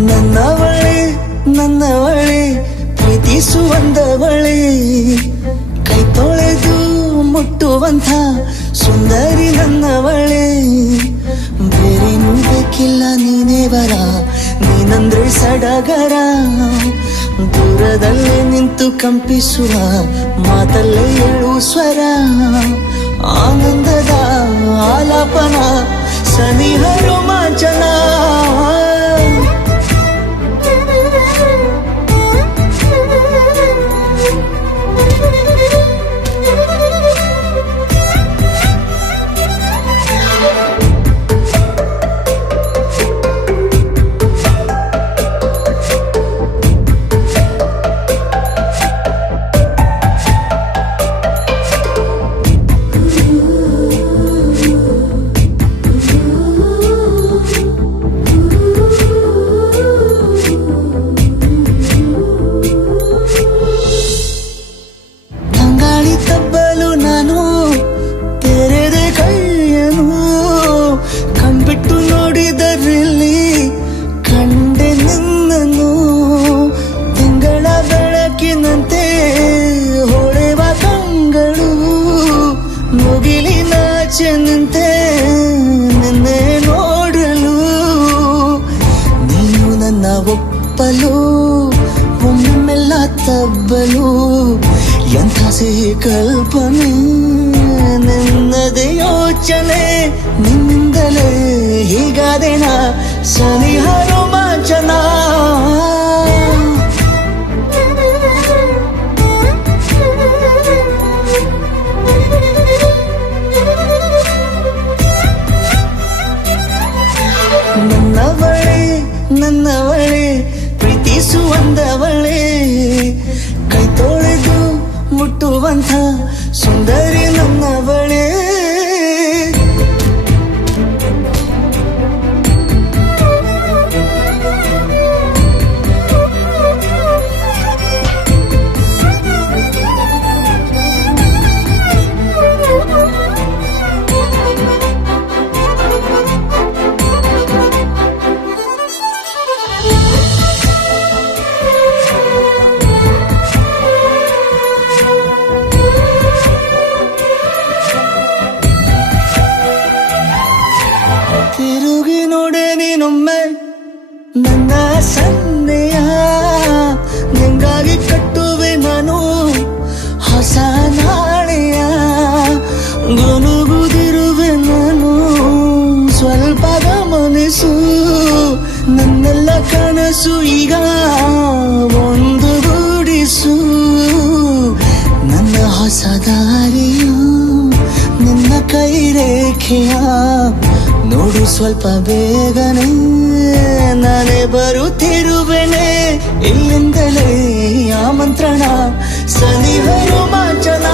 ನನ್ನವಳೆ ನನ್ನವಳೆ ಪ್ರೀತಿಸುವಂದವಳೆ ಕೈ ತೊಳೆದು ಮುಟ್ಟುವಂಥ ಸುಂದರಿ ನನ್ನವಳೆ ಬೇರೇನೂ ಬೇಕಿಲ್ಲ ನೀನೇ ಬರ ನೀನಂದ್ರೆ ಸಡಗರ ದೂರದಲ್ಲೇ ನಿಂತು ಕಂಪಿಸುವ ಮಾತಲ್ಲೇ ಏಳು ಸ್ವರ ಆನಂದದ ಆಲಾಪನ ಸನಿಹ ರೋಮಾಂಚನ ತಬ್ಬಲು ನಾನು ತೆರೆದೆ ಕೈಯನು ಕಂಬಿಟ್ಟು ನೋಡಿದರಲ್ಲಿ ಕಂಡೆ ನಿನ್ನನು ತಿಂಗಳ ಬೆಳಕಿನಂತೆ ಹೊಳೆವ ಕಂಗಳು ಮುಗಿಲಿನಾಚೆ ನಿಂತೆ ನಿನ್ನೆ ನೋಡಲು ನೀನು ನನ್ನ ಒಪ್ಪಲು ಒಮ್ಮೆಲ್ಲ ತಬ್ಬಲು ಎಂಥ ಸಿಹಿ ಕಲ್ಪನೆ ನಿನ್ನದೇ ಯೋಚನೆ ನಿನ್ನಿಂದಲೇ ಹೀಗಾದೇನ ಸನಿಹ ರೋಮಾಂಚನ ನನ್ನವಳೆ ನನ್ನವಳೆ ಪ್ರೀತಿಸುವಂದವಳೆ ಕೈ ತೊಳೆದು ಮುಟ್ಟುವಂಥ ಸುಂದರಿ ನನ್ನವಳೆ ತಿರುಗಿ ನೋಡೆ ನೀನೊಮ್ಮೆ ನನ್ನ ಸನ್ನೆಯ ನಿಂಗಾಗಿ ಕಟ್ಟುವೆ ನಾನು ಹೊಸ ನಾಳೆಯ ಗುನುಗುದಿರುವೆ ನಾನು ಸ್ವಲ್ಪ ಗಮನಿಸು ನನ್ನೆಲ್ಲ ಕನಸು ಈಗ ಒಂದು ಗೂಡಿಸು ನನ್ನ ಹೊಸ ದಾರಿಯು ನಿನ್ನ ಕೈ ರೇಖೆಯ ನೋಡು ಸ್ವಲ್ಪ ಬೇಗನೆ ನಾನೇ ಬರುತ್ತಿರುವೆನೆ ಇಲ್ಲಿಂದಲೇ ಆಮಂತ್ರಣ ಸನಿಹ ರೋಮಾಂಚನ